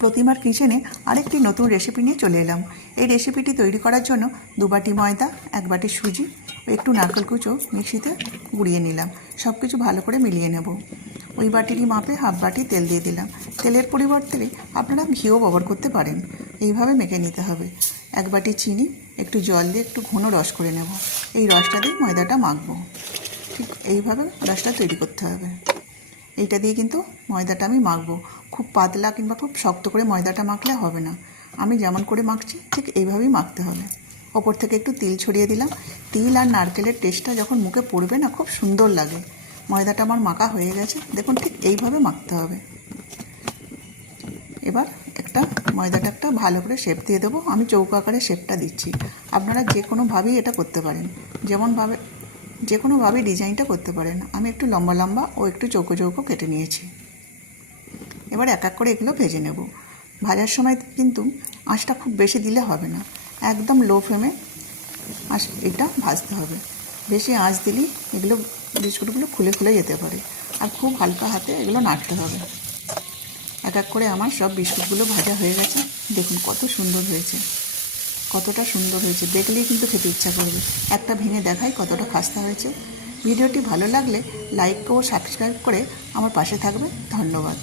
প্রতিমার কিচেনে আরেকটি নতুন রেসিপি নিয়ে চলে এলাম। এই রেসিপিটি তৈরি করার জন্য 2 বাটি ময়দা, 1 বাটি সুজি ও একটু নারকেল কুচো মিক্সিতে গুঁড়িয়ে নিলাম। সব কিছু ভালো করে মিলিয়ে নেব। ওই বাটিরই মাপে হাফ বাটি তেল দিয়ে দিলাম। তেলের পরিবর্তে আপনারা ঘিও ব্যবহার করতে পারেন। এইভাবে মেখে নিতে হবে। 1 বাটি চিনি, একটু জল দিয়ে একটু ঘন রস করে নেব। এই রসটা দিয়ে ময়দাটা মাখবো। ঠিক এইভাবে রসটা তৈরি করতে হবে। এইটা দিয়ে কিন্তু ময়দাটা আমি মাখবো। খুব পাতলা কিংবা খুব শক্ত করে ময়দাটা মাখলে হবে না। আমি যেমন করে মাখছি ঠিক এইভাবেই মাখতে হবে। ওপর থেকে একটু তিল ছড়িয়ে দিলাম। তিল আর নারকেলের টেস্টটা যখন মুখে পড়বে না, খুব সুন্দর লাগে। ময়দাটা আমার মাখা হয়ে গেছে, দেখুন ঠিক এইভাবে মাখতে হবে। এবার ময়দাটা একটা ভালো করে শেপ দিয়ে দেবো। আমি চৌকো আকারে শেপটা দিচ্ছি। আপনারা যে কোনোভাবেই এটা করতে পারেন, যে কোনোভাবে ডিজাইনটা করতে পারেন। আমি একটু লম্বা লম্বা ও একটু চৌকো চৌকো কেটে নিয়েছি। এবার এক এক করে এগুলো ভেজে নেব। ভাজার সময় কিন্তু আঁচটা খুব বেশি দিলে হবে না, একদম লো ফ্লেমে এটা ভাজতে হবে। বেশি আঁচ দিলেই এগুলো বিস্কুটগুলো খুলে খুলে যেতে পারে। আর খুব হালকা হাতে এগুলো নাড়তে হবে। এক এক করে আমার সব বিস্কুটগুলো ভাজা হয়ে গেছে। দেখুন কত সুন্দর হয়েছে, কতটা সুন্দর হয়েছে, দেখলেই কিন্তু খেতে ইচ্ছা করবে। একটা ভেঙে দেখাই কতটা খাস্তা হয়েছে। ভিডিওটি ভালো লাগলে লাইক ও সাবস্ক্রাইব করে আমার পাশে থাকবে। ধন্যবাদ।